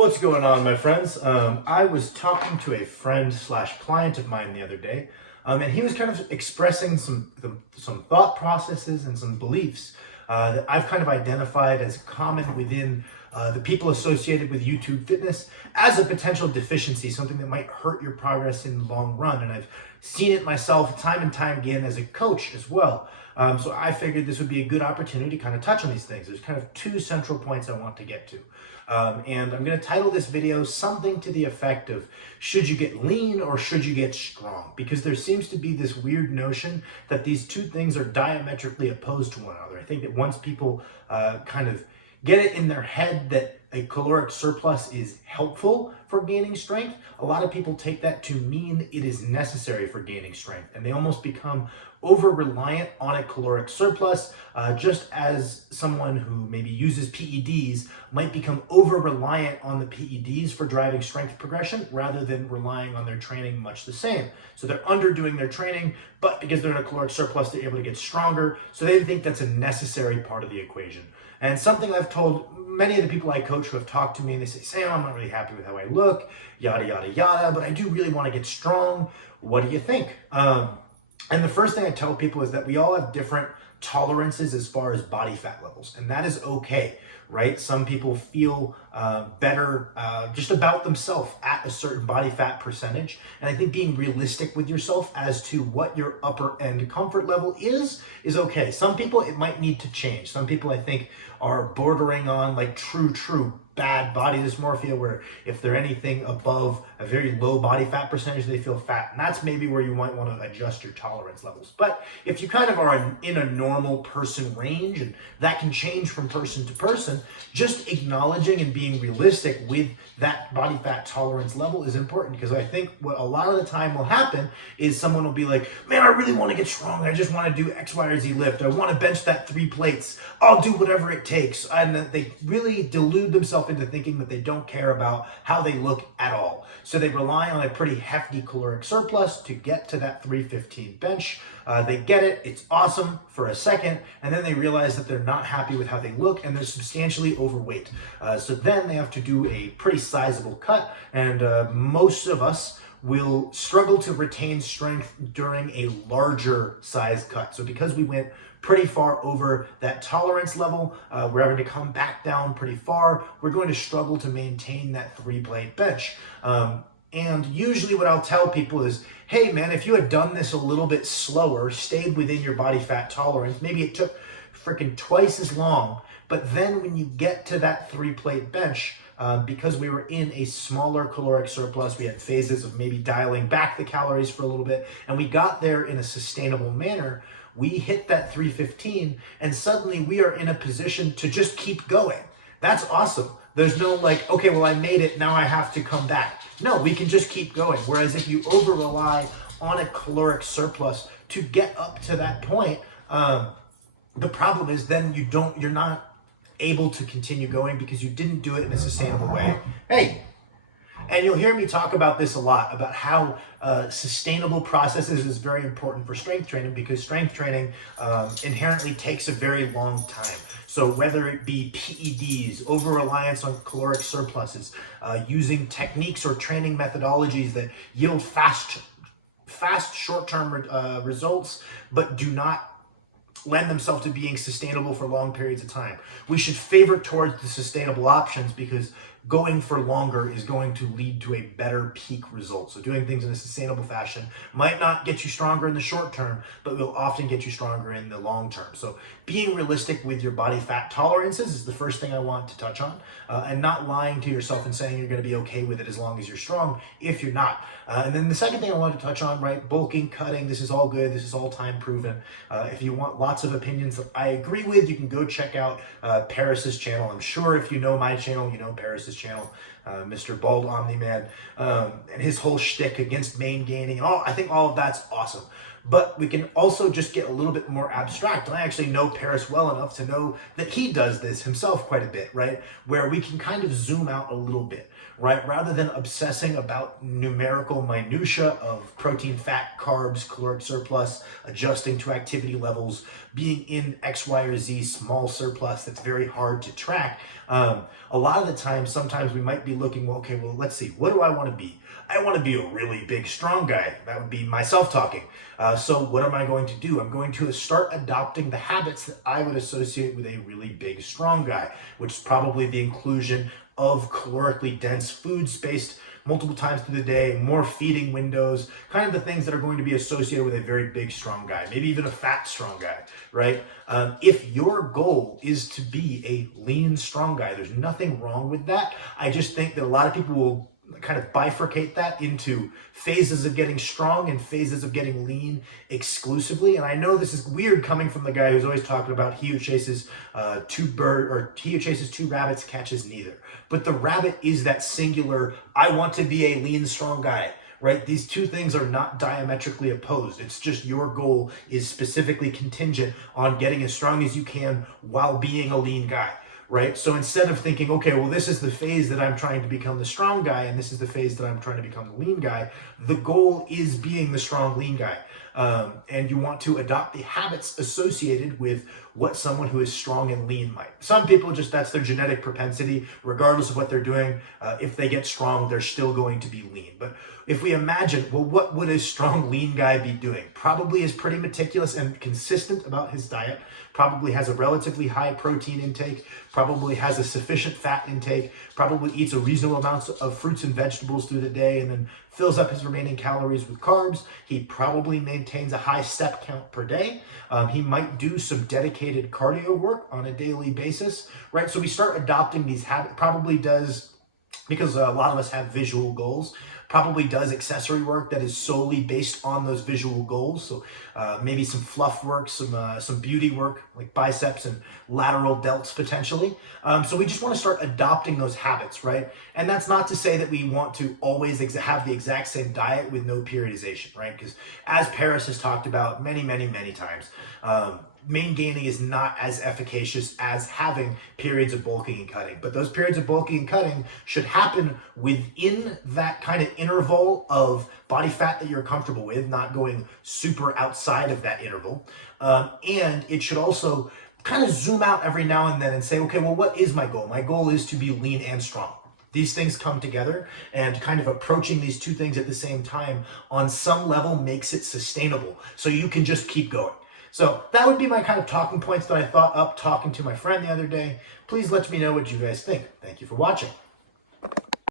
What's going on, my friends? I was talking to a friend slash client of mine the other day, and he was kind of expressing some thought processes and some beliefs that I've kind of identified as common within the people associated with YouTube fitness as a potential deficiency, something that might hurt your progress in the long run. And I've seen it myself time and time again as a coach as well. So I figured this would be a good opportunity to kind of touch on these things. There's kind of two central points I want to get to. And I'm going to title this video something to the effect of, should you get lean or should you get strong? Because there seems to be this weird notion that these two things are diametrically opposed to one another. I think that once people kind of get it in their head that a caloric surplus is helpful for gaining strength, a lot of people take that to mean it is necessary for gaining strength, and they almost become over-reliant on a caloric surplus, just as someone who maybe uses PEDs might become over-reliant on the PEDs for driving strength progression rather than relying on their training much the same. So they're underdoing their training, but because they're in a caloric surplus, they're able to get stronger, so they think that's a necessary part of the equation. And something I've told many of the people I coach who have talked to me, and they say, Sam, I'm not really happy with how I look, yada, yada, yada, but I do really want to get strong. What do you think? And the first thing I tell people is that we all have different tolerances as far as body fat levels, and that is okay, right? Some people feel better just about themselves at a certain body fat percentage, and I think being realistic with yourself as to what your upper end comfort level is okay. Some people, it might need to change. Some people, I think, are bordering on like true bad body dysmorphia, where if they're anything above a very low body fat percentage, they feel fat, and that's maybe where you might want to adjust your tolerance levels. But if you kind of are in a normal person range, and that can change from person to person, just acknowledging and being realistic with that body fat tolerance level is important, because I think what a lot of the time will happen is someone will be like, man, I really want to get strong, I just want to do X, Y, or Z lift, I want to bench that 3 plates, I'll do whatever it takes, and they really delude themselves into thinking that they don't care about how they look at all. So they rely on a pretty hefty caloric surplus to get to that 315 bench. They get it, it's awesome for a second, and then they realize that they're not happy with how they look and they're substantially overweight. So then they have to do a pretty sizable cut, and most of us will struggle to retain strength during a larger size cut. So because we went pretty far over that tolerance level, we're having to come back down pretty far, we're going to struggle to maintain that 3-plate bench. And usually what I'll tell people is, hey man, if you had done this a little bit slower, stayed within your body fat tolerance, maybe it took freaking twice as long, but then when you get to that 3-plate bench, because we were in a smaller caloric surplus, we had phases of maybe dialing back the calories for a little bit, and we got there in a sustainable manner, we hit that 315, and suddenly we are in a position to just keep going. That's awesome. There's no like, okay, well, I made it, now I have to come back. No, we can just keep going. Whereas if you over-rely on a caloric surplus to get up to that point, the problem is then you're not able to continue going because you didn't do it in a sustainable way. Hey, and you'll hear me talk about this a lot, about how sustainable processes is very important for strength training, because strength training inherently takes a very long time. So whether it be PEDs, over-reliance on caloric surpluses, using techniques or training methodologies that yield fast short-term results, but do not lend themselves to being sustainable for long periods of time. We should favor towards the sustainable options, because going for longer is going to lead to a better peak result. So doing things in a sustainable fashion might not get you stronger in the short term, but will often get you stronger in the long term. So being realistic with your body fat tolerances is the first thing I want to touch on, and not lying to yourself and saying you're going to be okay with it as long as you're strong if you're not. And then the second thing I wanted to touch on, right, bulking, cutting, this is all good, this is all time proven. If you want lots of opinions that I agree with, you can go check out Paris's channel. I'm sure if you know my channel, you know Paris's channel, Mr. Bald Omni-Man, and his whole shtick against main gaining, and all. I think all of that's awesome. but we can also just get a little bit more abstract. And I actually know Paris well enough to know that he does this himself quite a bit, right? Where we can kind of zoom out a little bit, right? Rather than obsessing about numerical minutia of protein, fat, carbs, caloric surplus, adjusting to activity levels, being in X, Y, or Z small surplus that's very hard to track. A lot of the time, sometimes we might be looking, well, okay, well, let's see, what do I want to be? I want to be a really big, strong guy. That would be myself talking. So what am I going to do? I'm going to start adopting the habits that I would associate with a really big, strong guy, which is probably the inclusion of calorically dense foods spaced multiple times through the day, more feeding windows, kind of the things that are going to be associated with a very big, strong guy, maybe even a fat, strong guy, right? If your goal is to be a lean, strong guy, there's nothing wrong with that. I just think that a lot of people will kind of bifurcate that into phases of getting strong and phases of getting lean exclusively. And I know this is weird coming from the guy who's always talking about he who chases he who chases two rabbits catches neither. But the rabbit is that singular, I want to be a lean, strong guy. Right? These two things are not diametrically opposed. It's just your goal is specifically contingent on getting as strong as you can while being a lean guy. Right? So instead of thinking, okay, well, this is the phase that I'm trying to become the strong guy, and this is the phase that I'm trying to become the lean guy, the goal is being the strong, lean guy. And you want to adopt the habits associated with what someone who is strong and lean might. Some people just, that's their genetic propensity, regardless of what they're doing. If they get strong, they're still going to be lean. But if we imagine, well, what would a strong, lean guy be doing? Probably is pretty meticulous and consistent about his diet, probably has a relatively high protein intake, probably has a sufficient fat intake, probably eats a reasonable amount of fruits and vegetables through the day, and then fills up his remaining calories with carbs. He probably maintains a high step count per day. He might do some dedicated cardio work on a daily basis, right? So we start adopting these habits, probably does, because a lot of us have visual goals, probably does accessory work that is solely based on those visual goals. So maybe some fluff work, some beauty work, like biceps and lateral delts potentially. So we just want to start adopting those habits, right? And that's not to say that we want to always have the exact same diet with no periodization, right? Because as Paris has talked about many, many, many times, main gaining is not as efficacious as having periods of bulking and cutting. But those periods of bulking and cutting should happen within that kind of interval of body fat that you're comfortable with, not going super outside of that interval. And it should also kind of zoom out every now and then and say, okay, well, what is my goal? My goal is to be lean and strong. These things come together, and kind of approaching these two things at the same time on some level makes it sustainable. So you can just keep going. So that would be my kind of talking points that I thought up talking to my friend the other day. Please let me know what you guys think. Thank you for watching.